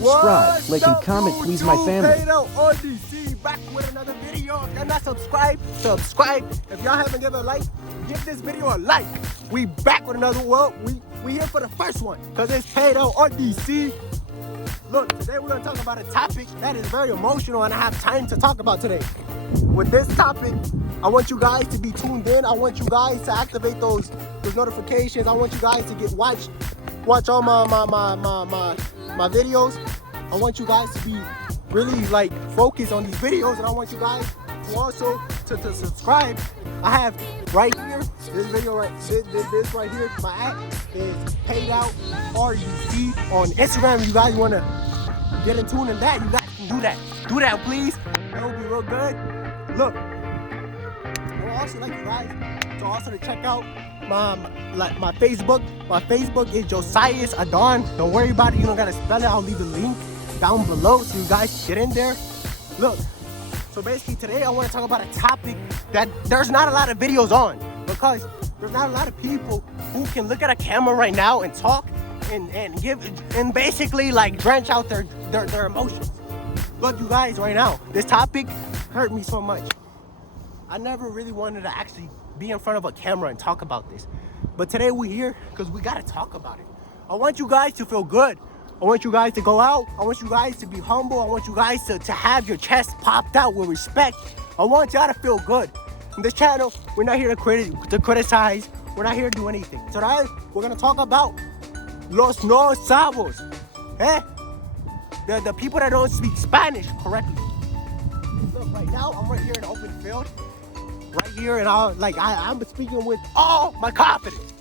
subscribe, like, and comment, please, my family. RDC, back with another video. If you're not subscribed, subscribe. If y'all haven't given a like, give this video a like. We back with another one. We here for the first one, because it's paid out RDC. Look, today we're going to talk about a topic that is very emotional and I have time to talk about today. With this topic, I want you guys to be tuned in. I want you guys to activate those notifications. I want you guys to watch all my videos. I want you guys to be really like focused on these videos, and I want you guys to also to subscribe. I have right here this video this right here. My app is paid out RDC on Instagram. If you guys want to get in tune in that, you guys can do that. Do that, please. That would be real good. Look, I would also like you guys to also check out my Facebook. My Facebook is Josias Adon. Don't worry about it. You don't gotta spell it. I'll leave the link down below so you guys get in there. Look, so basically today I want to talk about a topic that there's not a lot of videos on, because there's not a lot of people who can look at a camera right now and talk and give and basically like drench out their emotions. Look, you guys, right now, this topic hurt me so much. I never really wanted to actually be in front of a camera and talk about this, but today we're here because we gotta talk about it. I want you guys to feel good. I want you guys to go out. I want you guys to be humble. I want you guys to have your chest popped out with respect. I want y'all to feel good. In this channel, we're not here to criticize. We're not here to do anything. Today, we're gonna talk about los no sabos. The people that don't speak Spanish correctly. Look, right now, I'm right here in the open field. Right here, and I'm speaking with all my confidence.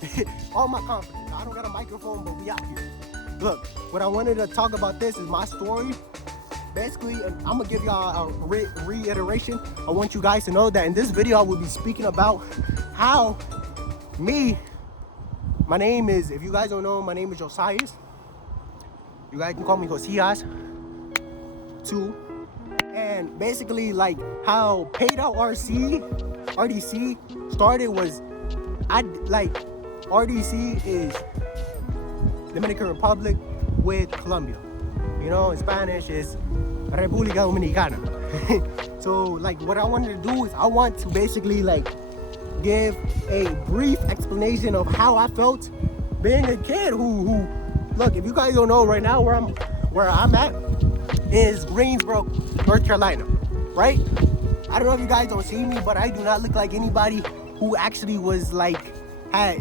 All my confidence. I don't got a microphone, but we out here. Look, what I wanted to talk about this is my story. Basically, I'm gonna give y'all a reiteration. I want you guys to know that in this video, I will be speaking about how my name is, if you guys don't know, my name is Josias. You guys can call me Josias too. And basically, like how paid out RDC started was, RDC is Dominican Republic with Colombia. You know, in Spanish is República Dominicana. So like what I wanted to do is I want to basically like give a brief explanation of how I felt being a kid who look, if you guys don't know, right now where I'm at is Greensboro, North Carolina, right? I don't know if you guys don't see me, but I do not look like anybody who actually was like had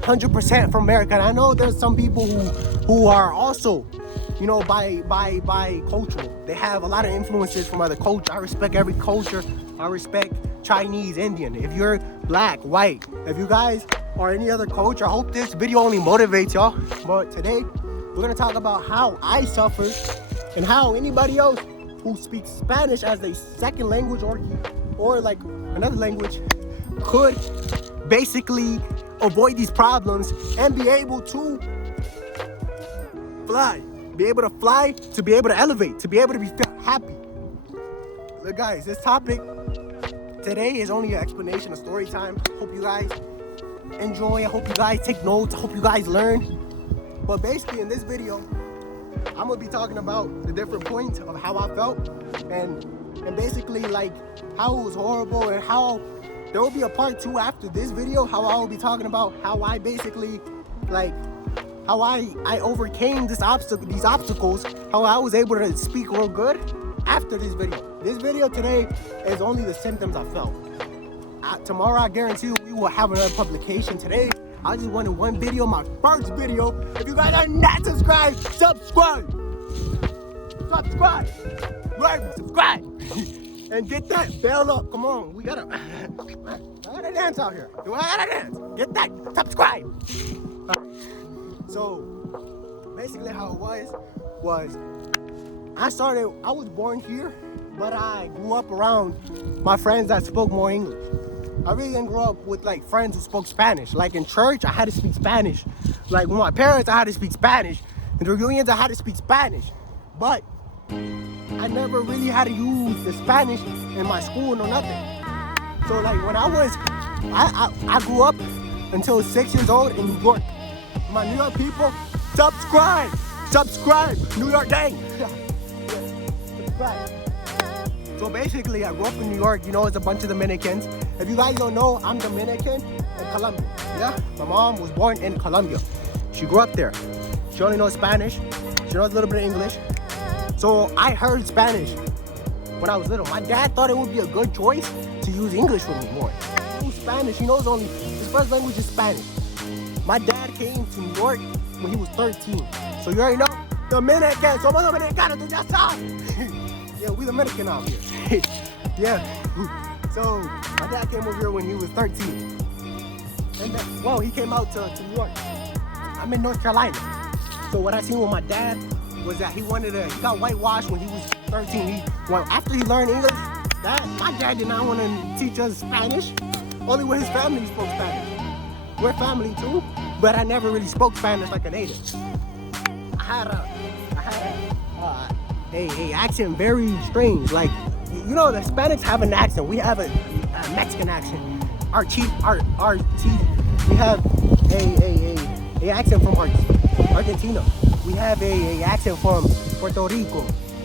100% from America. And I know there's some people who are also, you know, by cultural. They have a lot of influences from other cultures. I respect every culture. I respect Chinese, Indian. If you're black, white, if you guys are any other culture, I hope this video only motivates y'all. But today, we're gonna talk about how I suffered and how anybody else who speaks Spanish as a second language or like another language could basically avoid these problems and be able to fly, to be able to elevate, to be able to be happy. Look, guys, this topic today is only an explanation, a story time. Hope you guys enjoy. I hope you guys take notes. I hope you guys learn. But basically, in this video, I'm gonna be talking about the different points of how I felt and basically like how it was horrible, and how there will be a part 2 after this video, how I will be talking about how I basically like how I overcame these obstacles, how I was able to speak real good after this video. This video today is only the symptoms I felt. Tomorrow, I guarantee you, we will have another publication. Today, I just wanted one video, my first video. If you guys are not subscribed, subscribe. And get that bell up. Come on, I gotta dance out here. I gotta dance. Get that, subscribe. So basically how it was I was born here, but I grew up around my friends that spoke more English. I really didn't grow up with like friends who spoke Spanish. Like in church, I had to speak Spanish. Like with my parents, I had to speak Spanish. In the reunions, I had to speak Spanish. But I never really had to use the Spanish in my school or nothing. So like when I grew up until 6 years old in New York. My New York people, subscribe. Subscribe, New York gang. Subscribe. So basically, I grew up in New York. You know, it's a bunch of Dominicans. If you guys don't know, I'm Dominican and Colombian. Yeah, my mom was born in Colombia. She grew up there. She only knows Spanish. She knows a little bit of English. So I heard Spanish when I was little. My dad thought it would be a good choice to use English with me more. He knows Spanish. He knows only his first language is Spanish. My dad came to New York when he was 13. So you already know, Dominican. Somos dominicanos, tú ya sabes. Yeah, we Dominican out here. Yeah. So my dad came over here when he was 13. And then, well, he came out to New York. I'm in North Carolina. So what I seen with my dad was that he got whitewashed when he was 13. After he learned English, my dad did not want to teach us Spanish. Only when his family spoke Spanish. We're family too, but I never really spoke Spanish like a native. I had a accent very strange. Like, you know, the Hispanics have an accent. We have a Mexican accent. We have a accent from Argentina. We have a accent from Puerto Rico.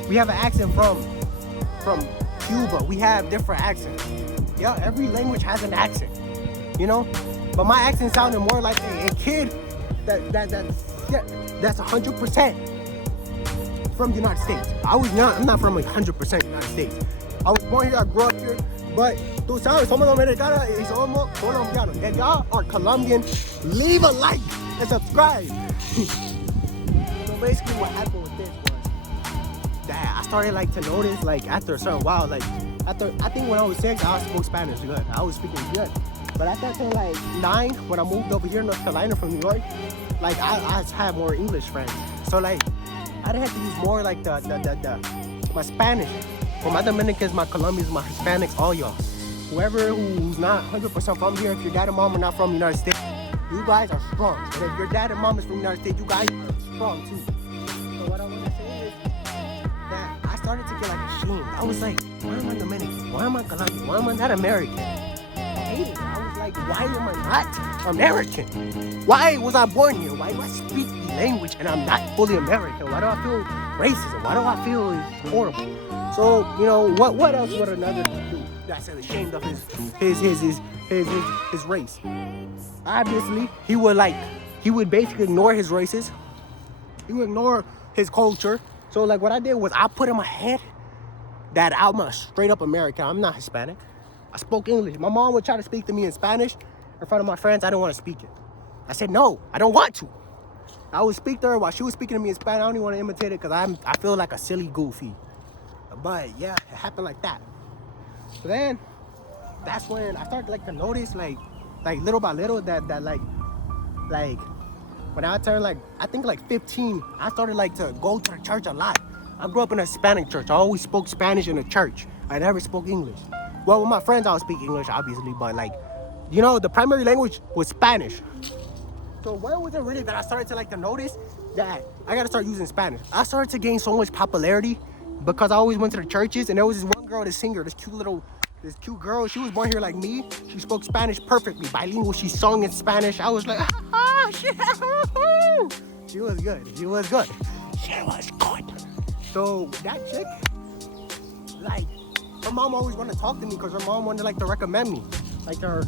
We have an accent from Cuba. We have different accents. Yeah, every language has an accent, you know? But my accent sounded more like a kid that's 100% from the United States. I'm not from 100% United States. I was born here, I grew up here, but tú sabes, somos dominicanos y somos colombianos. If y'all are Colombian, leave a like and subscribe. So basically what happened with this was that I started like to notice, like after a certain while, like I think when I was 6, I spoke Spanish good. I was speaking good. But after I turned like 9, when I moved over here in North Carolina from New York, like I had more English friends. So like I didn't have to use more like my Spanish. For my Dominicans, my Colombians, my Hispanics, all y'all. Whoever who's not 100% from here, if your dad and mom are not from the United States, you guys are strong. And if your dad and mom is from the United States, you guys are strong too. So what I want to say is that I started to get like ashamed. I was like, why am I Dominican? Why am I Colombian? Why am I not American? I hated it. I was like, why am I not American? Why was I born here? Why do I speak the language and I'm not fully American? Why do I feel racism? Why do I feel horrible? So, you know, what else would another do that's ashamed of his race? Obviously, he would basically ignore his races. He would ignore his culture. So, like, what I did was I put in my head that I'm a straight up American. I'm not Hispanic. I spoke English. My mom would try to speak to me in Spanish in front of my friends. I didn't want to speak it. I said, no, I don't want to. I would speak to her while she was speaking to me in Spanish. I don't even want to imitate it because I feel like a silly goofy. But yeah, it happened like that. So then, that's when I started like to notice like little by little that like when I turned like I think like 15, I started like to go to the church a lot. I grew up in a Hispanic church. I always spoke Spanish in the church. I never spoke English. Well, with my friends, I would speak English, obviously, but like, you know, the primary language was Spanish. So where was it really that I started to like to notice that I gotta start using Spanish? I started to gain so much popularity because I always went to the churches, and there was this one girl, this singer, this cute girl. She was born here like me. She spoke Spanish perfectly, bilingual. She sung in Spanish. I was like, shit. She was good. So that chick, like, her mom always wanted to talk to me because her mom wanted like to recommend me, like her.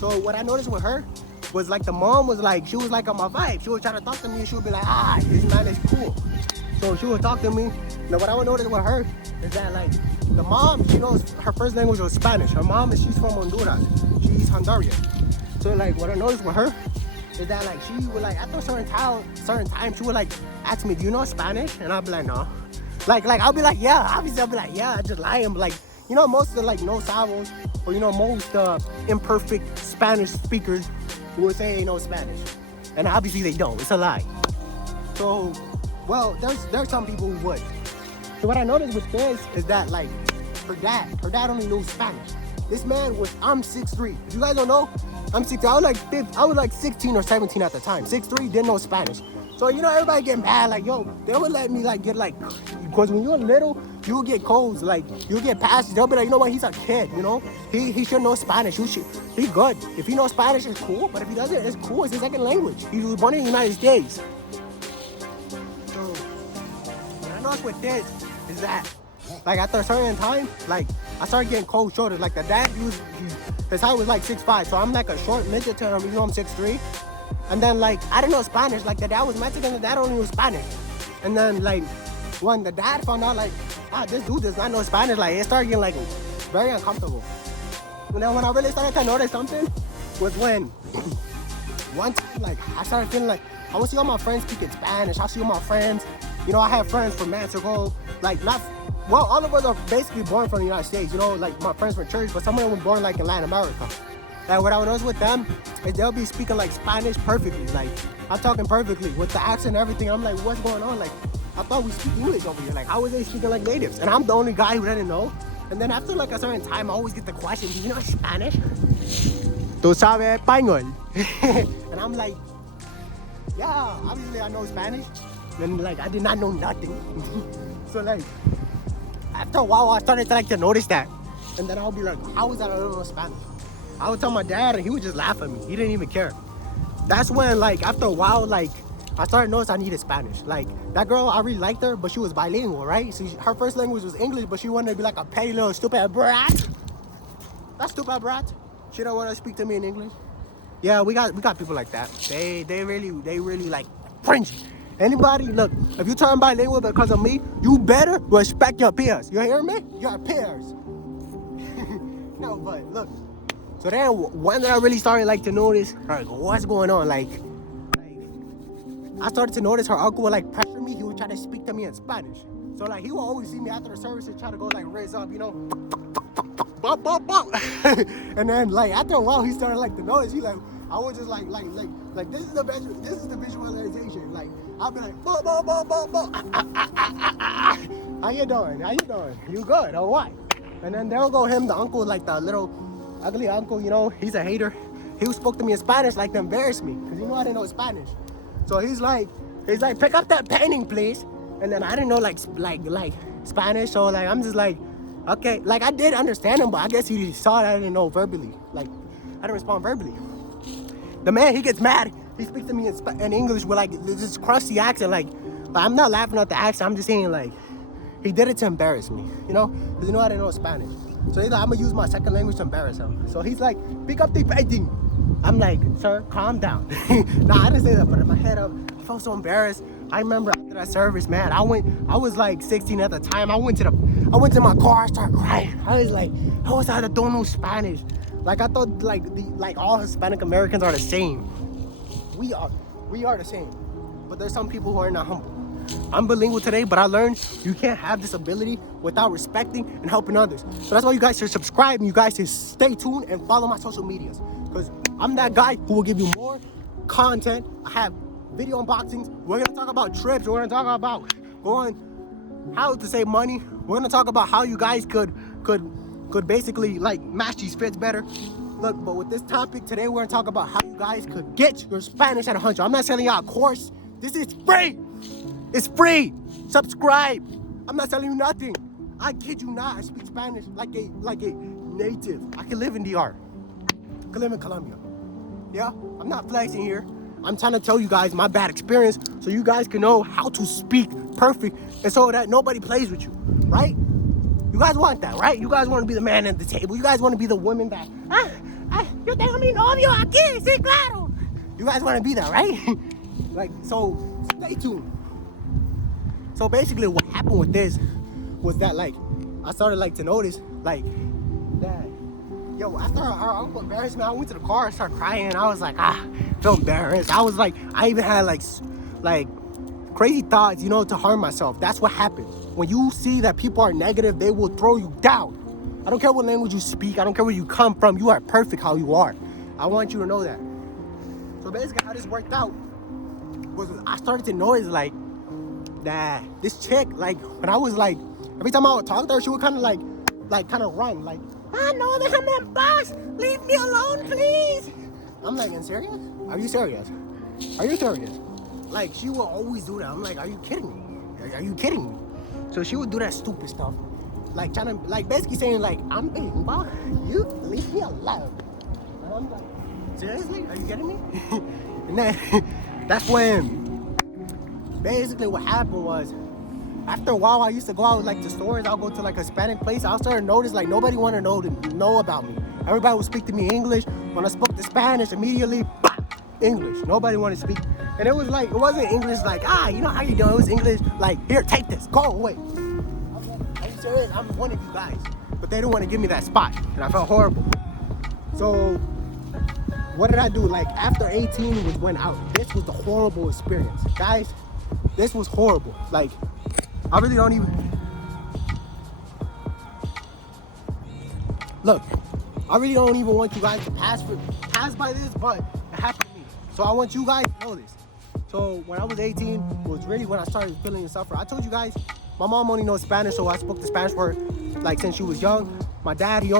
So what I noticed with her was like the mom was like, she was like on my vibe. She would try to talk to me and she would be like, this man is cool. So she would talk to me. Now what I would notice with her is that like the mom, she knows her first language was Spanish. Her mom she's from Honduras. She's Honduran. So like what I noticed with her is that like she would like after a certain time she would like ask me, do you know Spanish? And I'd be like, no. Like I'll be like, yeah. Obviously I'll be like, yeah. I just lie. I'm like, you know, most of the like no sabos or you know most imperfect Spanish speakers would say they know Spanish, and obviously they don't. It's a lie. So, well, there's some people who would. So what I noticed with this is that like her dad only knew Spanish. This man I'm 6'3". If you guys don't know, I'm 6'3". I was like 16 or 17 at the time. 6'3", didn't know Spanish. So you know everybody get mad like, yo, they would let me like get like, because when you're little, you'll get colds, like you'll get passes. They'll be like, you know what, he's a kid, you know, he should know Spanish. He's good. If he knows Spanish, it's cool. But if he doesn't, it's cool. It's his second language. He was born in the United States. So fuck with this is that, like, after a certain time, like, I started getting cold shoulders. Like, the dad, his height was like 6'5", so I'm like a short midget to him, I'm 6'3". And then, like, I didn't know Spanish. Like, the dad was Mexican, the dad only knew Spanish. And then, like, when the dad found out, like, this dude does not know Spanish, like, it started getting, like, very uncomfortable. And then when I really started to notice something was when one time, like, I started feeling like I would see all my friends speaking Spanish. I see all my friends, you know, I have friends from Mexico, like, all of us are basically born from the United States, you know, like my friends from church, but some of them were born like in Latin America. Like, what I would notice with them is they'll be speaking like Spanish perfectly. Like, I'm talking perfectly with the accent and everything. I'm like, what's going on? Like, I thought we speak English over here. Like, how was they speaking like natives? And I'm the only guy who didn't know. And then after like a certain time, I always get the question, do you know Spanish? ¿Tú sabes español? And I'm like, yeah, obviously I know Spanish. And like, I did not know nothing. So like, after a while, I started to like to notice that. And then I'll be like, how is that I don't know Spanish? I would tell my dad and he would just laugh at me. He didn't even care. That's when, like, after a while, like, I started to notice I needed Spanish. Like, that girl, I really liked her, but she was bilingual, right? So her first language was English, but she wanted to be like a petty little stupid brat. That stupid brat. She don't want to speak to me in English. Yeah, we got people like that. They really like cringy. Anybody, look, if you turn bilingual because of me, you better respect your peers. You hear me? Your peers. No, but look. So then, when I really started like to notice, like, what's going on? Like, I started to notice her uncle would like pressure me. He would try to speak to me in Spanish. So like, he would always see me after the service and try to go like raise up, you know, bop, bop, bop. And then like after a while, he started like to notice. He like, I was just like this is the visualization. Like, I'll be like, bop, bop, bop, bop, bop. How you doing? How you doing? You good or what? And then there'll go him, the uncle, like the little ugly uncle, you know, he's a hater. He spoke to me in Spanish like to embarrass me, because you know I didn't know Spanish. So he's like, pick up that painting, please. And then I didn't know like Spanish, so like I'm just like, okay, like I did understand him, but I guess he saw that I didn't know verbally. Like, I didn't respond verbally. The man, he gets mad. He speaks to me in English with like this crusty accent. Like, I'm not laughing at the accent. I'm just saying like, he did it to embarrass me, you know, because you know I didn't know Spanish. So he's like, I'm gonna use my second language to embarrass him. So he's like, pick up the painting. I'm like, sir, calm down. Nah, I didn't say that, but in my head, I felt so embarrassed. I remember after that service, man, I was like 16 at the time. I went to my car, I started crying. I was like, how was I that don't know Spanish? Like, I thought like all Hispanic Americans are the same. We are the same. But there's some people who are not humble. I'm bilingual today, but I learned you can't have this ability without respecting and helping others. So that's why you guys should subscribe and you guys should stay tuned and follow my social medias. Because I'm that guy who will give you more content. I have video unboxings. We're going to talk about trips. We're going to talk about how to save money. We're going to talk about how you guys could basically like match these fits better. Look, but with this topic today, we're going to talk about how you guys could get your Spanish at 100. I'm not selling y'all a course. This is free. It's free. Subscribe. I'm not telling you nothing. I kid you not. I speak Spanish like a native. I can live in DR. I can live in Colombia. Yeah, I'm not flexing here. I'm trying to tell you guys my bad experience so you guys can know how to speak perfect and so that nobody plays with you, right? You guys want that, right? You guys want to be the man at the table. You guys want to be the woman that, yo tengo mi novio aquí, sí, claro. You guys want to be that, right? Like, so stay tuned. So basically what happened with this was that like, I started like to notice like that, yo, after our uncle embarrassed me, I went to the car and started crying and I was like, feel embarrassed. I was like, I even had like crazy thoughts, you know, to harm myself. That's what happens. When you see that people are negative, they will throw you down. I don't care what language you speak. I don't care where you come from. You are perfect how you are. I want you to know that. So basically how this worked out was I started to notice like that this chick, like when I was like, every time I would talk to her, she would kind of kind of run like, I know that I'm that boss. Leave me alone, please. I'm like, you serious? Are you serious? Are you serious? Like, she will always do that. I'm like, are you kidding me? Are you kidding me? So she would do that stupid stuff. Like, trying to, like, basically saying, like, I'm bilingual. You leave me alone. And I'm like, seriously? Are you kidding me? And then, that's when, basically what happened was, after a while, I used to go out like to stores. I'll go to like a Hispanic place. I'll start to notice like nobody want to know about me. Everybody would speak to me English. When I spoke the Spanish, immediately English. Nobody wanted to speak. And it was like, it wasn't English like, you know how you doing? It was English like, here, take this, go away. Are you serious? I'm one of you guys. But they didn't want to give me that spot, and I felt horrible. So what did I do? Like after 18 was when this was the horrible experience. Guys, this was horrible. Like, I really don't even, look, I really don't even want you guys to pass by this, but it happened to me. So I want you guys to know this. So when I was 18 was really when I started feeling the suffer. I told you guys, my mom only knows Spanish, so I spoke the Spanish for her like since she was young. My dad, he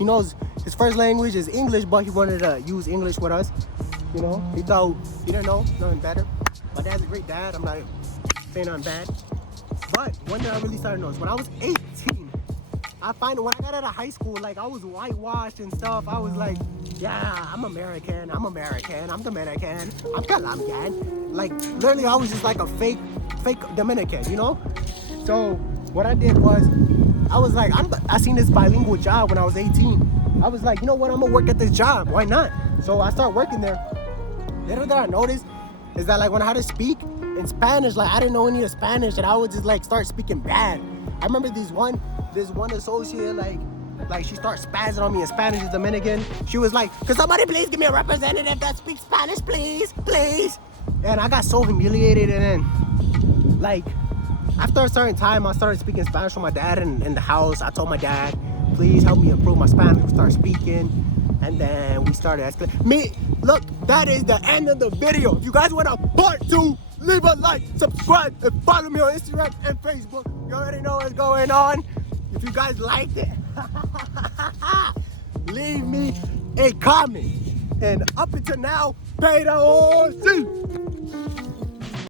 knows his first language is English, but he wanted to use English with us. You know, he thought he didn't know nothing better. My dad's a great dad. I'm not saying nothing bad. But one thing I really started to notice, when I was 18, I find when I got out of high school, like I was whitewashed and stuff. I was like, yeah, I'm American, I'm Dominican, I'm Colombian. Like literally I was just like a fake Dominican, you know? So what I did was, I was like, I seen this bilingual job when I was 18. I was like, you know what, I'm gonna work at this job, why not? So I started working there. The other thing I noticed is that like when I had to speak in Spanish, like I didn't know any of Spanish, and I would just like start speaking bad. I remember this one associate, like she started spazzing on me in Spanish, is Dominican. She was like, could somebody please give me a representative that speaks Spanish, please? And I got so humiliated, and then like after a certain time, I started speaking Spanish with my dad in the house. I told my dad, please help me improve my Spanish. We started speaking, and then we started escalating. Look, that is the end of the video. If you guys want a part 2, leave a like, subscribe, and follow me on Instagram and Facebook. You already know what's going on. If you guys liked it, leave me a comment. And up until now, Beta or C.